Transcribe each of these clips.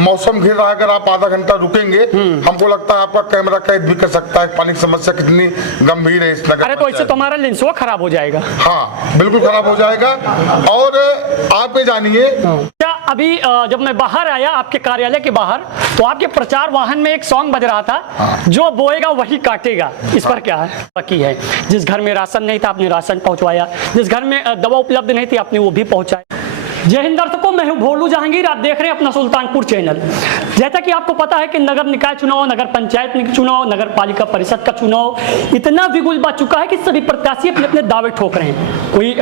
मौसम घिर रहा है, अगर आप आधा घंटा रुकेंगे हमको लगता है आपका कैमरा कैद भी कर सकता है। पानी की समस्या कितनी गंभीर है इस नगर। अरे तो इससे तुम्हारा लेंसवा खराब हो जाएगा। हाँ बिल्कुल खराब हो जाएगा। और आप ये जानिए क्या अभी जब मैं बाहर आया आपके कार्यालय के बाहर, तो आपके प्रचार वाहन में एक सॉन्ग बज रहा था, जो बोएगा वही काटेगा। इस पर क्या है बाकी है? जिस घर में राशन नहीं था आपने राशन पहुंचवाया, जिस घर में दवा उपलब्ध नहीं थी आपने वो भी पहुंचाया। जय हिंद दर्शकों, मैं हूं भोलू जहांगीर, आप देख रहे हैं अपना सुल्तानपुर चैनल। जैसा कि आपको पता है कि नगर निकाय चुनाव, नगर पंचायत चुनाव, नगर पालिका परिषद का चुनाव इतना बिगुल बच चुका है कि सभी प्रत्याशी अपने अपने दावे ठोक रहे हैं। कोई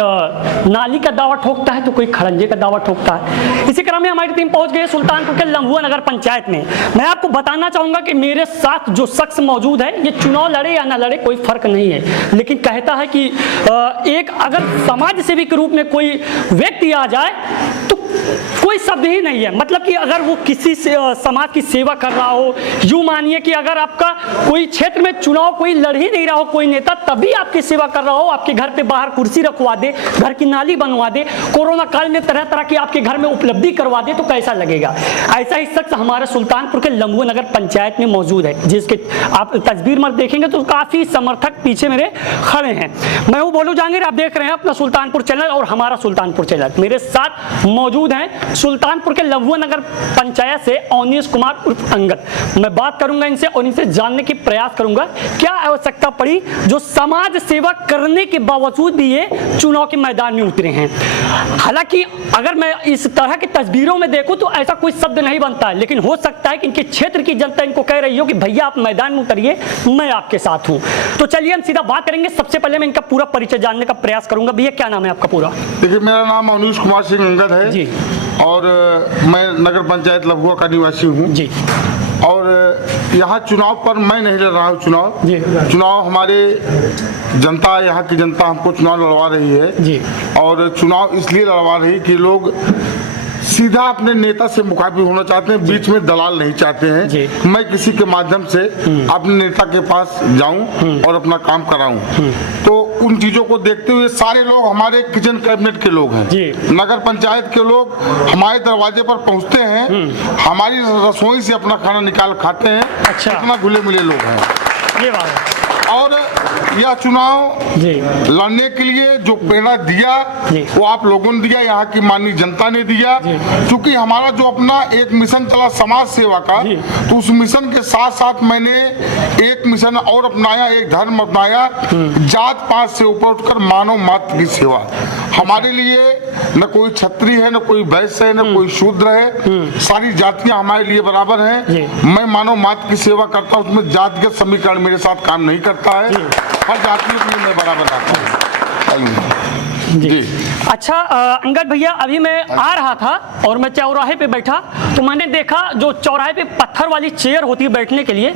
नाली का दावा ठोकता है तो कोई खड़ंजे का दावा ठोकता है। इसी क्रम में हमारी टीम पहुंच गई है सुल्तानपुर के लम्बुआ नगर पंचायत में। मैं आपको बताना चाहूंगा कि मेरे साथ जो शख्स मौजूद है, ये चुनाव लड़े या ना लड़े कोई फर्क नहीं है, लेकिन कहता है कि एक अगर समाज सेवी के रूप में कोई व्यक्ति आ जाए तो कोई शब्द ही नहीं है। मतलब कि अगर वो किसी से समाज की सेवा कर रहा हो, यूं मानिए कि अगर आपका कोई क्षेत्र में चुनाव कोई लड़ ही नहीं रहा हो, कोई नेता तभी आपकी सेवा कर रहा हो, आपके घर पे बाहर कुर्सी रखवा दे, घर की नाली बनवा दे, कोरोना काल में तरह तरह की आपके घर में उपलब्धि करवा दे, तो कैसा लगेगा? ऐसा ही शख्स हमारे सुल्तानपुर के लम्बुआ नगर पंचायत में मौजूद है, जिसके आप तस्वीर में देखेंगे तो काफी समर्थक पीछे मेरे खड़े हैं। मैं हूं भोलू जहांगीर, आप देख रहे हैं अपना सुल्तानपुर चैनल और हमारा सुल्तानपुर चैनल। मेरे साथ मौजूद हैं सुल्तानपुर के लम्बुआ नगर पंचायत से अवनीश कुमार उर्फ अंगद। मैं बात करूंगा इनसे और इनसे जानने की प्रयास करूंगा क्या आवश्यकता पड़ी जो समाज सेवा करने के बावजूद भी ये चुनाव के मैदान में उतरे हैं। हालांकि अगर मैं इस तरह की तस्वीरों में देखूं तो ऐसा कोई शब्द नहीं बनता है, लेकिन हो सकता है कि इनके क्षेत्र की जनता इनको कह रही हो कि भैया आप मैदान में उतरिए, मैं आपके साथ हूं। तो चलिए हम सीधा बात करेंगे। सबसे पहले मैं इनका पूरा परिचय जानने का प्रयास करूंगा। भैया क्या नाम है आपका पूरा? देखिए, मेरा नाम अवनीश कुमार सिंह अंगद है जी, और मैं नगर पंचायत लम्बुआ का निवासी हूँ जी। और यहाँ चुनाव पर मैं नहीं लड़ रहा हूँ जी। चुनाव हमारे जनता, यहाँ की जनता हमको चुनाव लड़वा रही है जी। और चुनाव इसलिए लड़वा रही कि लोग सीधा अपने नेता से मुखातिब होना चाहते हैं, बीच में दलाल नहीं चाहते हैं। मैं किसी के माध्यम से अपने नेता के पास जाऊं और अपना काम कराऊं। तो उन चीजों को देखते हुए सारे लोग हमारे किचन कैबिनेट के लोग हैं, नगर पंचायत के लोग हमारे दरवाजे पर पहुंचते हैं, हमारी रसोई से अपना खाना निकाल खाते हैं। अच्छा। इतना घुले मिले लोग हैं ये बात है। और यह चुनाव लड़ने के लिए जो प्रेरणा दिया वो आप लोगों ने दिया, यहाँ की माननीय जनता ने दिया। क्योंकि हमारा जो अपना एक मिशन चला समाज सेवा का, तो उस मिशन के साथ साथ मैंने एक मिशन और अपनाया, एक धर्म अपनाया, जात पात से ऊपर उठकर मानव मात्र की सेवा। हमारे लिए न कोई क्षत्रिय है, न कोई वैश्य है, न कोई शूद्र है, सारी जातियां हमारे लिए बराबर हैं। मैं मानव मात्र की सेवा करता हूँ, उसमें जातिगत समीकरण मेरे साथ काम नहीं करता है। हर जातियों के लिए मैं बराबर रखता हूँ। जी। अच्छा अंगद भैया, अभी मैं आ रहा था और मैं चौराहे पे बैठा तो मैंने देखा जो चौराहे पे पत्थर वाली चेयर होती है बैठने के लिए,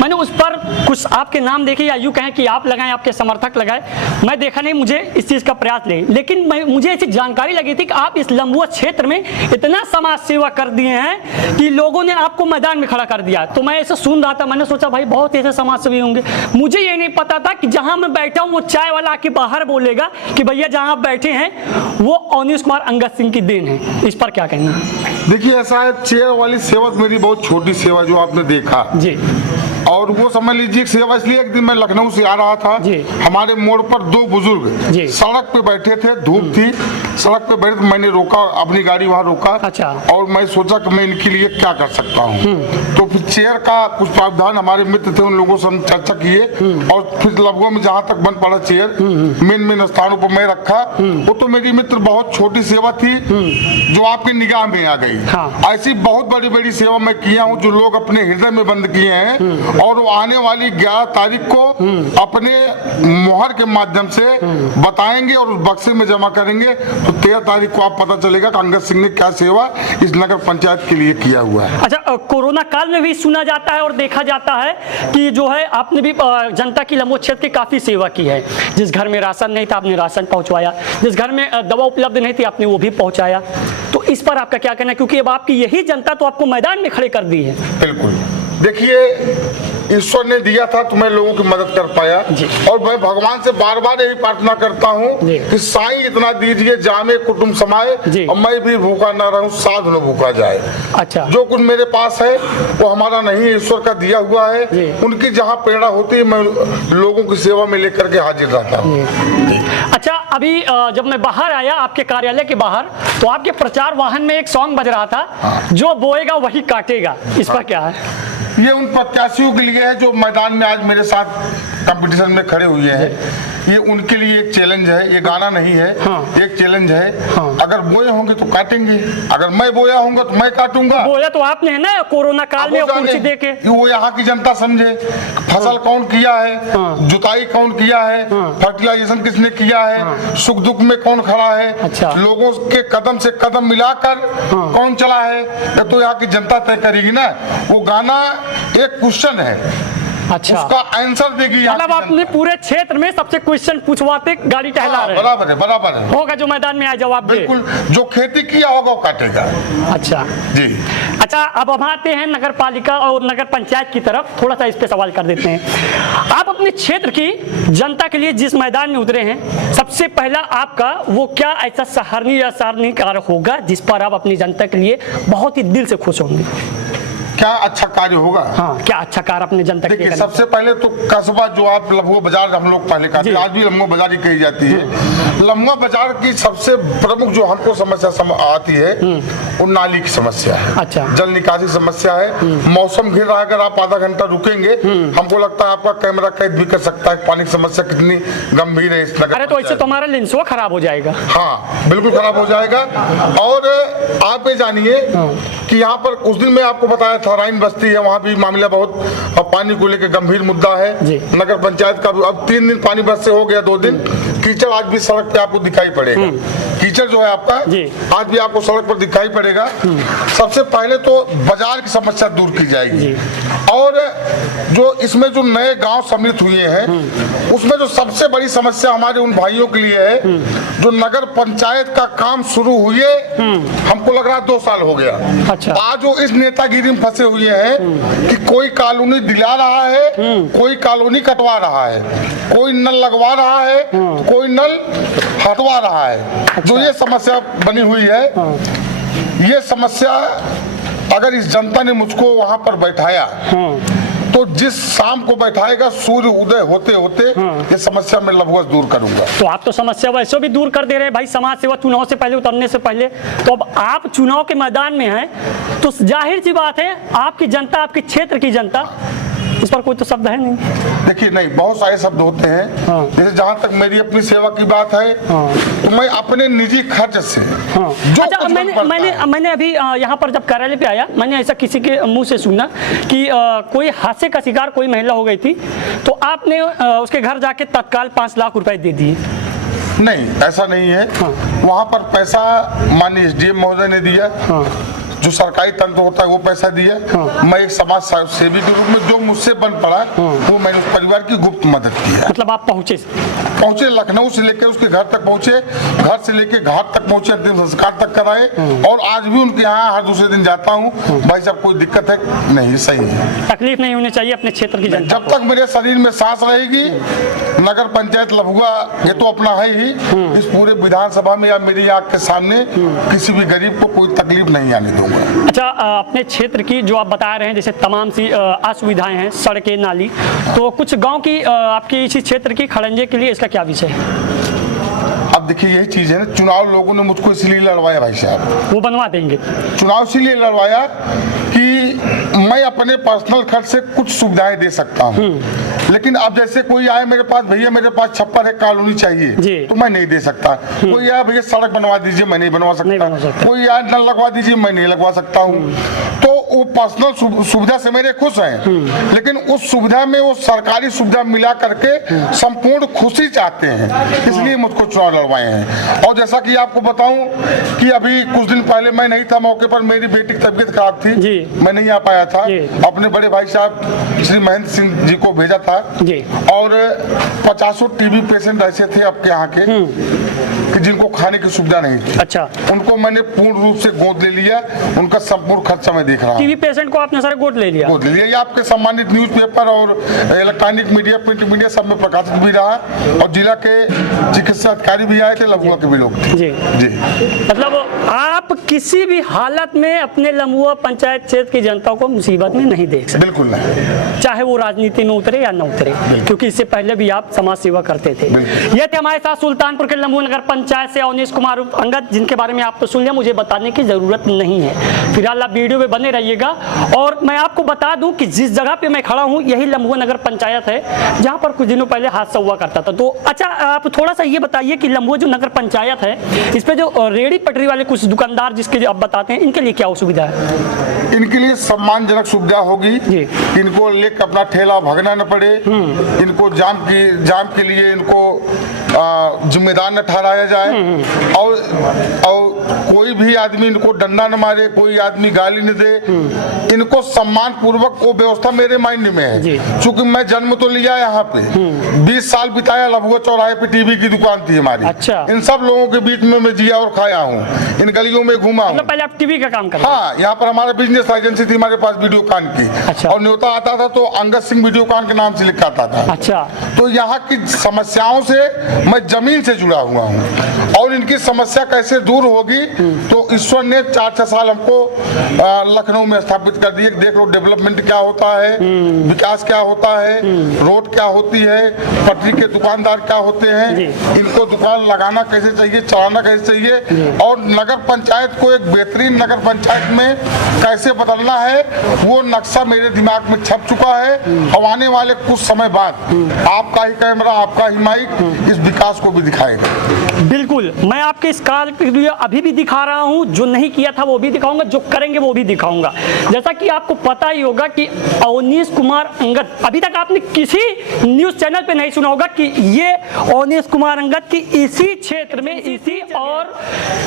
मैंने उस पर कुछ आपके नाम देखे, या यूं कहें कि आप लगाए, आपके समर्थक लगाए। मैं देखा नहीं, मुझे इस चीज का प्रयास ले, लेकिन मुझे ऐसी जानकारी लगी थी कि आप इस लम्बुआ क्षेत्र में इतना समाज सेवा कर दिए हैं कि लोगों ने आपको मैदान में खड़ा कर दिया। तो मैं ऐसे सुन रहा था, मैंने सोचा भाई बहुत ऐसे समाज सेवी होंगे। मुझे ये नहीं पता था कि जहां मैं बैठा हूं वो चाय वाला आके बाहर बोलेगा कि भैया जहां बैठे हैं वो अवनीश कुमार अंगद सिंह की देन है। इस पर क्या कहना? देखिए, ऐसा है, चेयर वाली सेवा मेरी बहुत छोटी सेवा जो आपने देखा जी, और वो समझ लीजिए सेवा इसलिए, एक दिन मैं लखनऊ से आ रहा था, हमारे मोड़ पर दो बुजुर्ग सड़क पे बैठे थे, धूप थी, सड़क पे बैठे, तो मैंने रोका, अपनी गाड़ी वहाँ रोका। अच्छा। और मैं सोचा कि मैं इनके लिए क्या कर सकता हूँ। तो फिर चेयर का कुछ प्रावधान, हमारे मित्र थे, उन लोगों से हम चर्चा किए और फिर लम्बुआ में जहाँ तक बन पड़ा चेयर मेन स्थानों पर मैं रखा। वो तो मेरी मित्र बहुत छोटी सेवा थी जो आपकी निगाह में आ गई। ऐसी बहुत बड़ी बड़ी सेवा मैं किया हूँ जो लोग अपने हृदय में बंद किए हैं, और वो आने वाली 11 तारीख को अपने मुहर के माध्यम से बताएंगे और उस बक्से में जमा करेंगे। तो 13 तारीख को आप पता चलेगा कि अंगद सिंह ने क्या सेवा इस नगर पंचायत के लिए किया हुआ है। अच्छा, कोरोना काल में भी सुना जाता है और देखा जाता है कि जो है आपने भी जनता की लम्बुआ क्षेत्र की काफी सेवा की है। जिस घर में राशन नहीं था आपने राशन पहुंचवाया, जिस घर में दवा उपलब्ध नहीं थी आपने वो भी पहुंचाया। तो इस पर आपका क्या कहना है, क्योंकि अब आपकी यही जनता तो आपको मैदान में खड़े कर दी है। बिल्कुल। देखिए, ईश्वर ने दिया था तो मैं लोगों की मदद कर पाया। और मैं भगवान से बार बार यही प्रार्थना करता हूँ कि साईं इतना दीजिए जामे कुटुंब समाए और मैं भी भूखा न रहूं, साधु न भूखा जाए। अच्छा, जो जो कुछ मेरे पास है वो हमारा नहीं है, ईश्वर का दिया हुआ है। उनकी जहाँ प्रेरणा होती है मैं लोगों की सेवा में लेकर के हाजिर रहता हूँ। अच्छा, अभी जब मैं बाहर आया आपके कार्यालय के बाहर, तो आपके प्रचार वाहन में एक सॉन्ग बज रहा था, जो बोएगा वही काटेगा। इस पर क्या है? ये उन प्रत्याशियों के लिए है जो मैदान में आज मेरे साथ कंपटीशन में खड़े हुए हैं। ये उनके लिए एक चैलेंज है, ये गाना नहीं है। एक चैलेंज है। अगर बोए होंगे तो काटेंगे, अगर मैं बोया होऊंगा तो मैं काटूंगा। बोया तो आपने है ना कोरोना काल में कुर्सी देके। वो यहाँ की जनता समझे फसल कौन किया है, जुताई कौन किया है, फर्टिलाइजेशन किसने किया है, सुख दुख में कौन खड़ा है, लोगों के कदम से कदम मिलाकर कौन चला है, ये तो यहाँ की जनता तय करेगी ना। वो गाना एक क्वेश्चन है, अच्छा, उसका आंसर देगी। मतलब आपने पूरे क्षेत्र में सबसे क्वेश्चन पूछवाते गाड़ी टहला रहे। बराबर है, बराबर है। होगा जो मैदान में आए जवाब दे। बिल्कुल, जो खेती किया होगा वो काटेगा। अच्छा जी। अच्छा, अब हम आते हैं नगर पालिका और नगर पंचायत की तरफ। थोड़ा सा इस पे सवाल कर देते हैं। आप अपने क्षेत्र की जनता के लिए जिस मैदान में उतरे हैं, सबसे पहला आपका वो क्या ऐसा सराहनीय या सराहनीय कार्य होगा जिस पर आप अपनी जनता के लिए बहुत ही दिल से खुश होंगे? क्या अच्छा कार्य होगा? हाँ, क्या अच्छा कार्य अपने जनता के लिए? देखिए, सबसे पहले तो कस्बा जो आप लम्बो बाजार हम लोग पहले कहते हैं, आज भी लम्बो बाजार ही कही जाती है। लम्बो बाजार की सबसे प्रमुख जो हमको समस्या आती है वो नाली की समस्या है। अच्छा, जल निकासी समस्या है। मौसम घिर रहा है, अगर आप आधा घंटा रुकेंगे हमको लगता है आपका कैमरा कैद भी कर सकता है। पानी की समस्या कितनी गंभीर है इस नगर। अरे तो ऐसे तो हमारा लेंसवा खराब हो जाएगा। हाँ, बिल्कुल खराब हो जाएगा। और आप ये जानिए कि यहाँ पर उस दिन मैं आपको बताया था राइन बस्ती है, वहाँ भी मामला बहुत पानी को लेकर गंभीर मुद्दा है। नगर पंचायत का अब 3 दिन पानी बस से हो गया, 2 दिन कीचड़ आज भी सड़क पे आपको दिखाई पड़ेगा। कीचड़ जो है आपका आज भी आपको सड़क पर दिखाई पड़ेगा। सबसे पहले तो बाजार की समस्या दूर की जाएगी। और जो इसमें जो नए गांव सम्मिलित हुए हैं उसमें जो सबसे बड़ी समस्या हमारे उन भाइयों के लिए है जो नगर पंचायत का काम शुरू हुए हमको लग रहा है 2 साल हो गया। अच्छा, आज वो इस नेतागिरी में फंसे हुए हैं कि कोई कॉलोनी दिला रहा है, कोई कॉलोनी कटवा रहा है, कोई नल लगवा रहा है, कोई नल हटवा रहा है। अच्छा, जो ये समस्या बनी हुई है, ये समस्या अगर इस जनता ने मुझको वहां पर बैठाया तो जिस शाम को बैठाएगा सूर्य उदय होते होते ये समस्या मैं लगभग दूर करूंगा। तो आप तो समस्या वैसे भी दूर कर दे रहे हैं भाई, समाज सेवा चुनाव से पहले उतरने से पहले। तो अब आप चुनाव के मैदान में हैं तो जाहिर सी बात है आपकी जनता, आपके क्षेत्र की जनता, इस पर कोई तो शब्द है नहीं। देखिए, नहीं, बहुत सारे शब्द होते हैं। जैसे जहाँ तक मेरी अपनी सेवा की बात है तो मैं अपने निजी खर्च से जो अच्छा, मैंने अभी यहाँ पर जब कार्यालय पे आया, मैंने ऐसा किसी के मुंह से सुना कि कोई हादसे का शिकार कोई महिला हो गई थी, तो आपने उसके घर जाके तत्काल 5 लाख रुपए दे दिए। नहीं, ऐसा नहीं है। वहाँ पर पैसा माननीय SDM महोदय ने दिया, जो सरकारी तंत्र होता है वो पैसा दिया। मैं एक समाज सेवी के रूप में जो मुझसे बन पड़ा वो मैंने उस परिवार की गुप्त मदद किया। मतलब आप पहुंचे लखनऊ से लेकर उसके घर तक पहुंचे, घर से लेकर घाट तक पहुंचे, अंतिम संस्कार तक कराए। और आज भी उनके यहाँ हर दूसरे दिन जाता हूँ। भाई साहब, कोई दिक्कत है? नहीं, सही है। तकलीफ नहीं होनी चाहिए अपने क्षेत्र की जनता। जब तक मेरे शरीर में सांस रहेगी, नगर पंचायत लभुआ ये तो अपना है ही, इस पूरे विधानसभा में या मेरी आंख के सामने किसी भी गरीब को कोई तकलीफ नहीं आने दूंगा। अच्छा, अपने क्षेत्र की जो आप बता रहे हैं जैसे तमाम सी असुविधाएं हैं, सड़कें, नाली, तो कुछ गांव की आपके इसी क्षेत्र की खड़ंजे के लिए इसका क्या विषय है? अब देखिए, यही चीज है ना, चुनाव लोगों ने मुझको इसलिए लड़वाया भाई साहब, वो बनवा देंगे। चुनाव इसलिए लड़वाया कि मैं अपने पर्सनल खर्च से कुछ सुविधाएं दे सकता हूं। लेकिन अब जैसे कोई आए मेरे पास, भैया मेरे पास छप्पर है, कॉलोनी चाहिए, तो मैं नहीं दे सकता। कोई आए, भैया सड़क बनवा दीजिए, मैं नहीं बनवा सकता। कोई आए, नल लगवा दीजिए, मैं नहीं लगवा सकता हूँ। तो वो पर्सनल सुविधा से मेरे खुश हैं, लेकिन उस सुविधा में वो सरकारी सुविधा मिला करके संपूर्ण खुशी चाहते हैं, इसलिए मुझको चुनाव लड़वाए हैं। और जैसा कि आपको बताऊं कि अभी कुछ दिन पहले मैं नहीं था मौके पर, मेरी बेटी की तबीयत खराब थी, मैं नहीं आ पाया था। अपने बड़े भाई साहब श्री महेंद्र सिंह जी को भेजा था। और 50 टीबी पेशेंट ऐसे थे आपके यहाँ के कि जिनको खाने की सुविधा नहीं थी, अच्छा, उनको मैंने पूर्ण रूप से गोद ले लिया, उनका संपूर्ण खर्चा मैं देख रहा हूँ। टीबी पेशेंट को आपने सारा गोद ले लिया? गोद ले लिया। ये आपके सम्मानित न्यूज़पेपर और इलेक्ट्रॉनिक मीडिया, प्रिंट मीडिया सब में प्रकाशित भी रहा, और जिला के चिकित्सा अधिकारी भी आए थे, लम्बुआ के भी लोग थे। जी जी, मतलब आप किसी भी हालत में अपने लम्बुआ पंचायत क्षेत्र की जनता को मुसीबत में नहीं देख सकते? बिल्कुल नहीं, चाहे वो राजनीति में उतरे या न उतरे, क्योंकि इससे पहले भी आप समाज सेवा करते थे। ये थे हमारे साथ सुल्तानपुर के लम्बुआ नगर पंचायत से अवनीश कुमार अंगद, जिनके बारे में आप तो सुन लिया, मुझे बताने की जरूरत नहीं है। फिलहाल आप वीडियो में बने रहिएगा। और मैं आपको बता दूं कि जिस जगह पे मैं खड़ा हूं यही लम्बुआ नगर पंचायत है, जहां पर कुछ दिनों पहले हादसा हुआ करता था। तो अच्छा, आप थोड़ा सा ये बताइए कि लम्बुआ जो नगर पंचायत है, इस पे जो रेडी पटरी वाले कुछ दुकानदार जिसके आप बताते हैं, इनके लिए क्या असुविधा है? इनके लिए सम्मानजनक सुविधा होगी, इनको लेकर अपना ठेला भगना न पड़े, इनको जाम के लिए इनको जिम्मेदार न ठहराया जाए, और कोई भी आदमी इनको डंडा न मारे, कोई आदमी गाली न दे, इनको सम्मान पूर्वक वो व्यवस्था मेरे माइंड में है। चूंकि मैं जन्म तो लिया यहाँ पे, 20 साल बिताया लम्बुआ चौराहे पे, टीवी की दुकान थी हमारी। अच्छा। इन सब लोगों के बीच में मैं जिया और खाया हूँ, इन गलियों में घूमा हूँ। पहले आप टीवी का काम करते? हाँ, यहाँ पर हमारा बिजनेस एजेंसी थी हमारे पास वीडियोकॉन की। अच्छा। और न्योता आता था तो अंगद सिंह वीडियोकॉन के नाम से लिखा आता था। अच्छा। तो यहाँ की समस्याओं से मैं जमीन से जुड़ा हुआ हूँ, और इनकी समस्या कैसे दूर होगी, तो ईश्वर ने 4-6 साल हमको लखनऊ में स्थापित कर दिए। देख लो डेवलपमेंट क्या होता है, विकास क्या होता है, रोड क्या होती है, पटरी के दुकानदार क्या होते हैं, इनको दुकान लगाना कैसे चाहिए, चलाना कैसे चाहिए, और नगर पंचायत को एक बेहतरीन नगर पंचायत में कैसे बदलना है, वो नक्शा मेरे दिमाग में छप चुका है। और आने वाले कुछ समय बाद आपका ही कैमरा, आपका ही माइक इस विकास को भी दिखाएगा। बिल्कुल, मैं आपके इस कार्य के लिए अभी भी दिखा रहा हूं, जो नहीं किया था वो भी दिखाऊंगा, जो करेंगे वो भी दिखाऊंगा। जैसा कि आपको पता ही होगा कि अवनीश कुमार अंगद, अभी तक आपने किसी न्यूज चैनल पे नहीं सुना होगा कि ये अवनीश कुमार अंगद की इसी क्षेत्र में, इसी और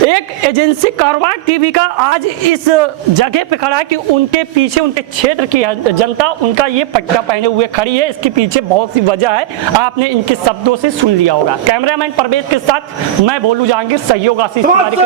एक एजेंसी कारवां टीवी का आज इस जगह पे खड़ा है कि उनके पीछे उनके क्षेत्र की जनता उनका ये पट्टा पहने हुए खड़ी है। इसके पीछे बहुत सी वजह है, आपने इनके शब्दों से सुन लिया होगा। कैमरामैन परवेज के साथ मैं बोलू जहांगीर, सहयोग आशीष कुमार के साथ।